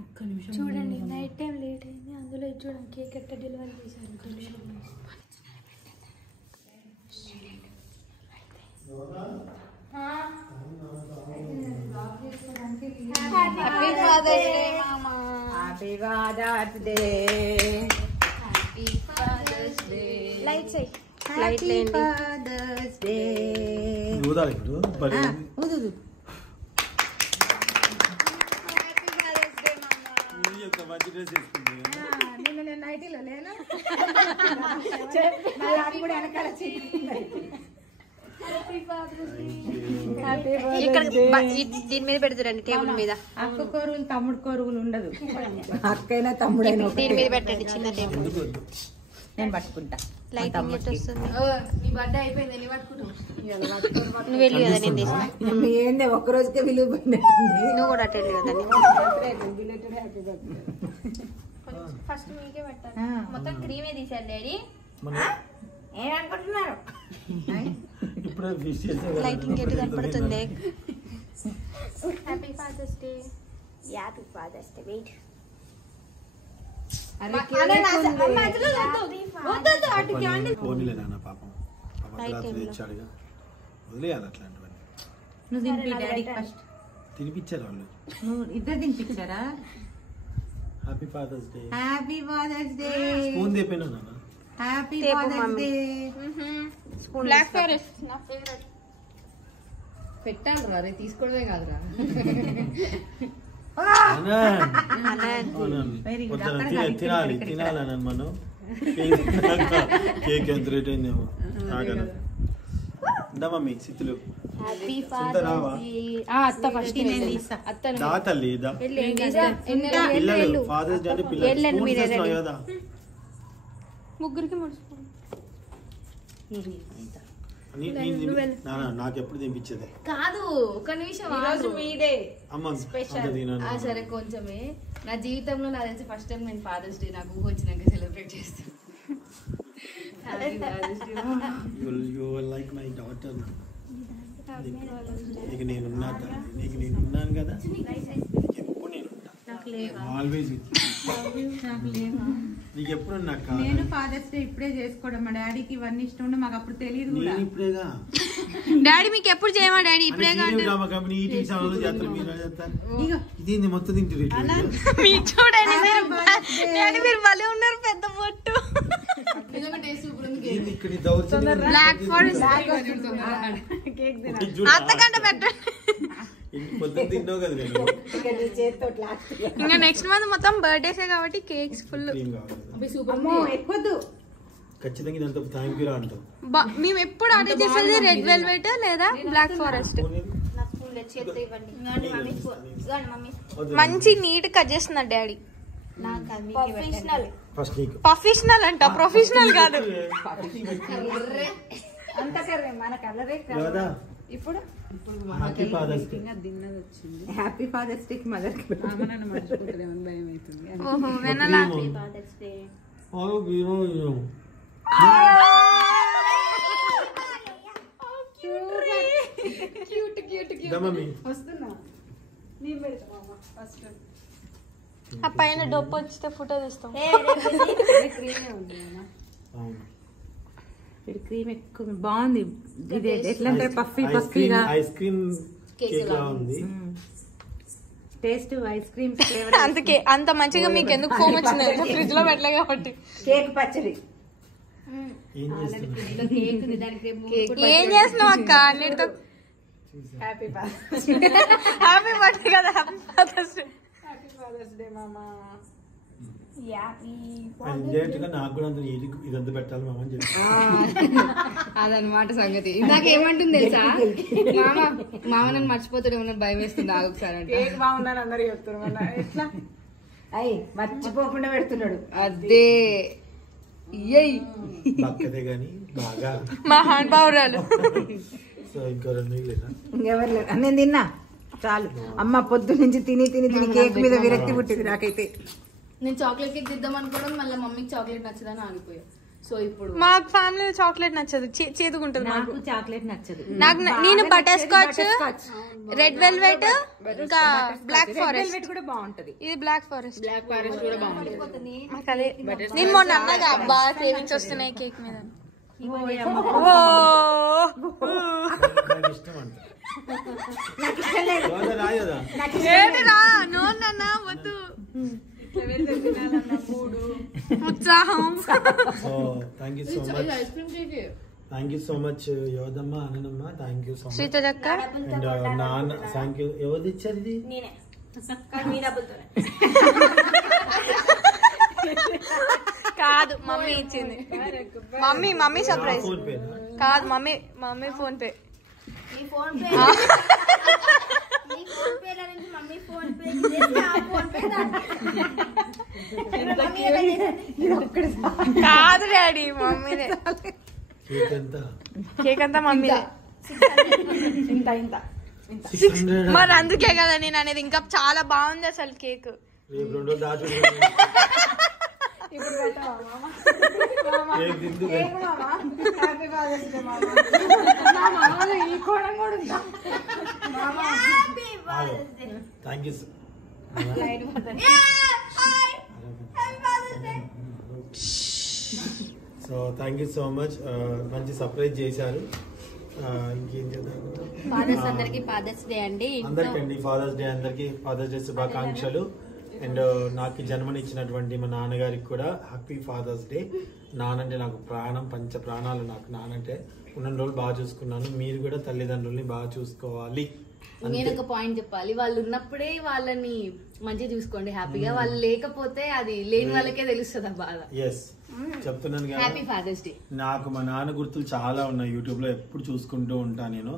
ఒక్క నిమిషం చూడండి నైట్ టైం లేట్ అయింది అందులో చూడండి కేక్ ఎట్లా డెలివరీ చేశారు హ్యాపీ ఫాదర్స్ డే మామా happy father's day happy father's day lights అయ్యి హ్యాపీ ఫాదర్స్ డే ఊదాలి ఇప్పుడు ఊదు మంచి డ్రెస్ వేసుకుంది నిన్న నేను నైటీలో లేను అది కూడా వెనకాల దీని మీద పెడతారండి టేబుల్ మీద. అక్క కోరుగులు తమ్ముడు కోరుగులు ఉండదు అక్కైనా తమ్ముడైనా దీని మీద పెట్టండి చిన్న టేబుల్. నేను పట్టుకుంటా లైటింగ్ ఎట్ వస్తుంది. మీ బర్త్డే అయిపోయింది ఎన్ని పట్టుకున్నావు నువ్వు వెళ్ళి కదా నేను తీసిన. ఏంది ఒక్క రోజుకే విలువ పోయినట్టుంది నువ్వు కూడా అటెండ్ కదా. ఫస్ట్ మీకే పెట్టాలి మొత్తం క్రీమే తీసారు డాడీ. ఏమనుకుంటున్నారు ఇప్పుడే ఫిష్ చేసే లైటింగ్ ఎటు కనపడుతుంది. Happy father's day. Happy father's day. Wait పోనీలే నాన్న పాపం రాత్రి తెచ్చాడుగా వదిలేయాలి అట్లాంటివన్నీ. నువ్వు తినిపి డాడీకి ఫస్ట్ తినిపించారు వాళ్ళు. నువ్వు ఇద్దరు తినిపించారా happy father's day. Happy father's day spoon తెపోయినా నాన్న. Happy father's day black forest నా ఫేవరెట్. పెట్టాను రా రే తీసుకోవడమే కాదురా తినాలి తినాలని మనం కేక్ ఎంత రేట్ అయిందేమో ఆగను. ఇందా మమ్మీ సిత్తులు రావా అత్త ఫస్ట్ దా తల్లి దా. పిల్లలు ఫాదర్స్ డే అంటే పిల్లలు కదా. ముగ్గురికి నాకు ఎప్పుడు తినిపించేదే కాదు ఒక నిమిషం మీదే అమ్మ సరే కొంచెమే నా జీవితంలో నాకు తెలిసి ఫస్ట్ టైం నేను ఫాదర్స్ డే నాకు ఊహ వచ్చినాక సెలబ్రేట్ చేస్తాను. Like my daughter. నీకు నేనున్నాను కదా. ఎప్పుడు నేను ఆల్వేస్ నీకు ఎప్పుడు నేను ఫాదర్స్ డే ఇప్పుడే చేసుకోవడం మా డాడీకి ఇవన్నీ ఇష్టం ఉండే మాకు అప్పుడు తెలియదు కూడా. ఇప్పుడేగా డాడీ మీకు ఎప్పుడు చేయమా డాడీ ఇప్పుడే కంపెనీ ఈటీవీ ఛానల్ చేస్తారు మీరు చేస్తారు. ఇదేంది మొత్తం తింటారు మీరు చూడండి. డాడీ మీరు భలే ఉన్నారు పెద్ద పొట్టు. బ్లాక్ ఫారెస్ట్ అత్తగంట పెట్టండి. తిన్నావు కదా నేను. ఇంకా నెక్స్ట్ మంత్ మొత్తం బర్త్డేసే కాబట్టి కేక్స్ ఫుల్. ఖచ్చితంగా ఇదంతా థ్యాంక్ యూ రా అంటాం. మేము ఎప్పుడు ఆర్డర్ చేసేది రెడ్ వెల్వెట్ లేదా బ్లాక్ ఫారెస్ట్. మంచి నీట్ కట్ చేస్తున్నారు డాడీ. ప్రొఫెషనల్ అంట ప్రొఫెషనల్ కాదు. ఇప్పుడు happy father's day. Happy father's day mother ఓహో వెనలా ఆ పైన డొప్పు వచ్చితే ఫోటో తీస్తాం. క్రీమ్ ఎక్కువ బాగుంది. ఇది ఎట్లా అంటే పఫీ పఫీగా ఐస్ క్రీమ్ కేక్ లా ఉంది. Taste ice cream flavour. అందుకే అంత మంచిగా మీకు ఎందుకు ఫోన్ వచ్చింది ఫ్రిడ్జ్ లో పెట్టలే కాబట్టి. కేక్ పచ్చడి ఏం చేస్తున్నావు అక్క అన్నిటితో. హ్యాపీ హ్యాపీ బర్త్డే కదా. హ్యాపీ ఫాదర్స్ డే మామా. నాకు కూడా ఇదంతా పెట్టాలి మామ అని చెప్పి అదనమాట సంగతి. నాకేమంటుంది తెలుసా మామ నన్ను మర్చిపోతాడు ఏమన్నా భయం వేస్తుంది. ఒకసారి కేక్ బాగుందని అందరు చెప్తున్నారు. ఎట్లా అయ్యి మర్చిపోకుండా పెడుతున్నాడు. అదే పక్కదే గాని బాగా మహానుభావురాలు. సో ఇంకా రెండు లేదా ఇంకెవరు లేరు. నేను తిన్నా చాలు. అమ్మ పొద్దు నుంచి తిని తిని తిని కేక్ మీద విరక్తి పుట్టింది నాకైతే. నేను చాక్లెట్ కేక్ తిద్దాం అనుకోవడం మళ్ళీ మమ్మీకి చాక్లెట్ నచ్చదని ఆగిపోయా. సో ఇప్పుడు మా ఫ్యామిలీలో చాక్లెట్ నచ్చదు, చేదుకుంటుంది. నాకు చాక్లెట్ నచ్చదు. నాకు నేను బటర్ స్కాచ్, రెడ్ వెల్వెట్, ఇంకా బ్లాక్ ఫారెస్ట్ కూడా బాగుంటది. ఇది బ్లాక్ ఫారెస్ట్. బ్లాక్ ఫారెస్ట్ కూడా బాగుంటుంది. నాకు అదే నేను మొన్న అన్నగా అబ్బా సేవింగ్స్ వస్తున్నాయి కేక్ మీద. వద్దు ఉత్సాహం. థ్యాంక్ యూ సో మచ్ యోదమ్మ, Anandamma, thank you so much. శ్రీతక్క అండ్ నాన్న థ్యాంక్ యూ. ఎవరు ఇచ్చారు ఇది? కాదు మమ్మీ ఇచ్చింది. మమ్మీ సర్ప్రైజ్ కాదు, మమ్మీ ఫోన్ పే. కాదు డాడీ మమ్మీనే. కేక్ అంతా మమ్మీనే. మరి అందుకే కదా నేను అనేది. ఇంకా చాలా బాగుంది అసలు cake. Thank you. So thank you so much. మంచి సర్ప్రైజ్ చేశారు. ఇంకేం చేద్దాం. అందరికి ఫాదర్స్ డే అండి. అందరికండి ఫాదర్స్ డే, అందరికి ఫాదర్స్ డే శుభాకాంక్షలు. అండ్ నాకు జన్మనిచ్చినటువంటి మా నాన్నగారికి కూడా హ్యాపీ ఫాదర్స్ డే. నానంటే నాకు ప్రాణం, పంచ ప్రాణాలు నాకు. నానంటే ఉన్న రోజులు బాగా చూసుకున్నాను. మీరు కూడా తల్లిదండ్రుల్ని బాగా చూసుకోవాలి. నేను ఒక పాయింట్ చెప్పాలి, వాళ్ళు ఉన్నప్పుడే వాళ్ళని మంచిగా చూసుకోండి హ్యాపీగా. వాళ్ళు లేకపోతే అది లేని వాళ్ళకే తెలుస్తుంది బాధ. ఎస్ చెప్తున్నాను కదా. Happy father's day. నాకు మా నాన్న గుర్తులు చాలా ఉన్నాయి యూట్యూబ్ లో, ఎప్పుడు చూసుకుంటూ ఉంటాను నేను.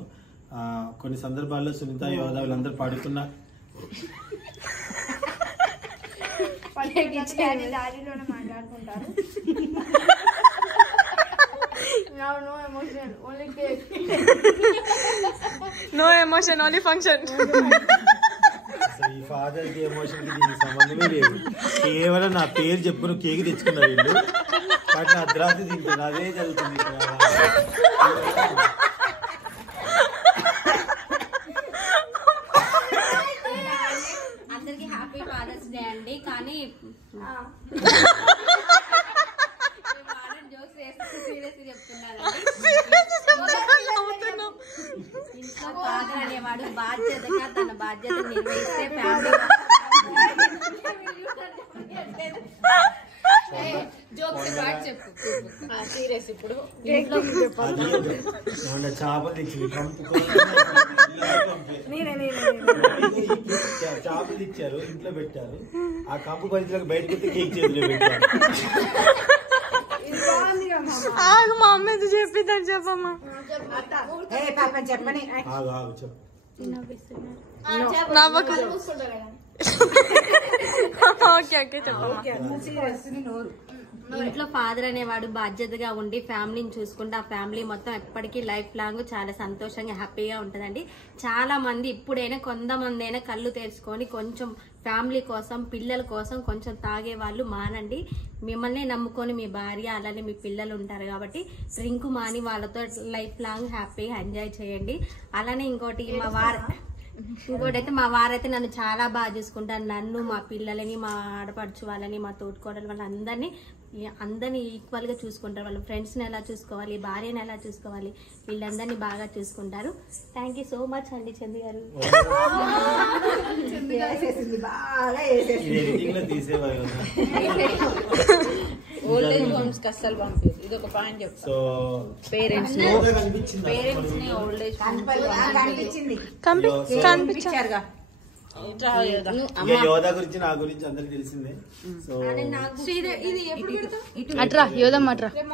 కొన్ని సందర్భాల్లో సునీత, యోధ వీళ్ళందరూ పడుకున్నా మాట్లాడుకుంటారు. No emotion only function. ఈ ఫాదర్ డే ఎమోషన్ కి దీనికి సంబంధమే లేదు. కేవలం నా పేరు చెప్పుకుని కేక్ తెచ్చుకున్నారు వీళ్ళు, బట్ నా అర్ధరాత్రి తింటారు. అదే జరుగుతుంది ఇక్కడ. అందరికి హ్యాపీ ఫాదర్స్ డే అండి. కానీ ఇంట్లో ఫాదర్ అనేవాడు బాధ్యతగా తన బాధ్యత నిర్వహిస్తే ఫ్యామిలీ ఇప్పుడు చేపలు తెచ్చింది చేపలు తెచ్చారు, ఇంట్లో పెట్టారు. ఆ కంపు పరిచయలకు బయటకు వస్తే కేక్ చేతిలో పెట్టారు. మా అమ్మ చెప్పిద్దని చెప్పమ్మా. చెప్పని ఆగు చెప్పు. ఇంట్లో ఫాదర్ అనేవాడు బాధ్యతగా ఉండి ఫ్యామిలీని చూసుకుంటే ఆ ఫ్యామిలీ మొత్తం ఎప్పటికీ లైఫ్ లాంగ్ చాలా సంతోషంగా హ్యాపీగా ఉంటుందండి. చాలా మంది ఇప్పుడైనా కొంతమంది అయినా కళ్ళు తెరుచుకొని కొంచెం ఫ్యామిలీ కోసం, పిల్లల కోసం కొంచెం తాగే వాళ్ళు మానండి. మిమ్మల్ని నమ్ముకొని మీ భార్య అలానే మీ పిల్లలు ఉంటారు కాబట్టి డ్రింక్ మాని వాళ్ళతో లైఫ్ లాంగ్ హ్యాపీగా ఎంజాయ్ చేయండి. అలానే ఇంకోటైతే మా వారైతే నన్ను చాలా బాగా చూసుకుంటారు. నన్ను, మా పిల్లలని, మా ఆడపడుచు వాళ్ళని, మా తోటికోడలు వాళ్ళందరినీ ఈక్వల్ గా చూసుకుంటారు. వాళ్ళ ఫ్రెండ్స్ ని ఎలా చూసుకోవాలి, భార్యని ఎలా చూసుకోవాలి, వీళ్ళందరినీ బాగా చూసుకుంటారు. థ్యాంక్ యూ సో మచ్ అండి చందు గారు. ఓల్డేజ్ హోమ్స్ కి అస్సలు పంపించదు. ఇది ఒక పాయింట్ చెప్తా. పేరెంట్స్ ని ఓల్డేజ్ కనిపించారుగా. యోధ గురించి నా గురించి అందరికి తెలిసిందే. సో అట్రా యోధమ్మ అట్రా రేపు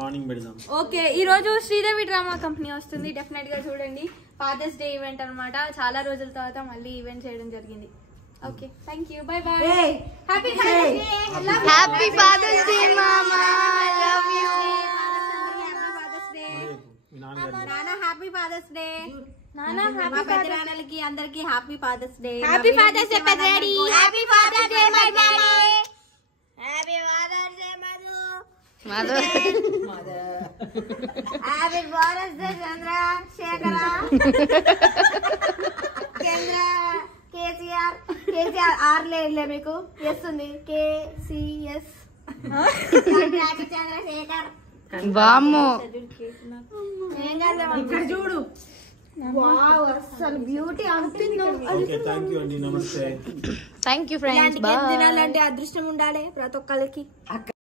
మార్నింగ్ పెడదాం. ఓకే, ఈ రోజు శ్రీదేవి డ్రామా కంపెనీ వస్తుంది. డెఫినెట్ గా చూడండి. ఫాదర్స్ డే ఈవెంట్ అన్నమాట. చాలా రోజుల తర్వాత మళ్ళీ ఈవెంట్ చేయడం జరిగింది. Okay, thank you, bye bye. Happy father's day మామా, ఐ లవ్ యూ. నానా హ్యాపీ ఫాదర్స్ డే. నానా హ్యాపీ పెద్దనాన్నలకి అందరికి happy father's day. Happy father's day పెద్దడాడీ. Happy father's day my daddy. Happy father's day Madhu. Madhav happy birthday Chandrasekhara KCR KCR R లేదులే మీకు yes ఉంది KCS Chandrasekhar బామ్మో ఇక్కడ చూడు వావ్ అసలు బ్యూటీ అంతుందో ఓకే థ్యాంక్ యూ అండి నమస్తే థ్యాంక్ యూ ఫ్రెండ్స్ తినాలంటే అదృష్టం ఉండాలి ప్రతి ఒక్కరికి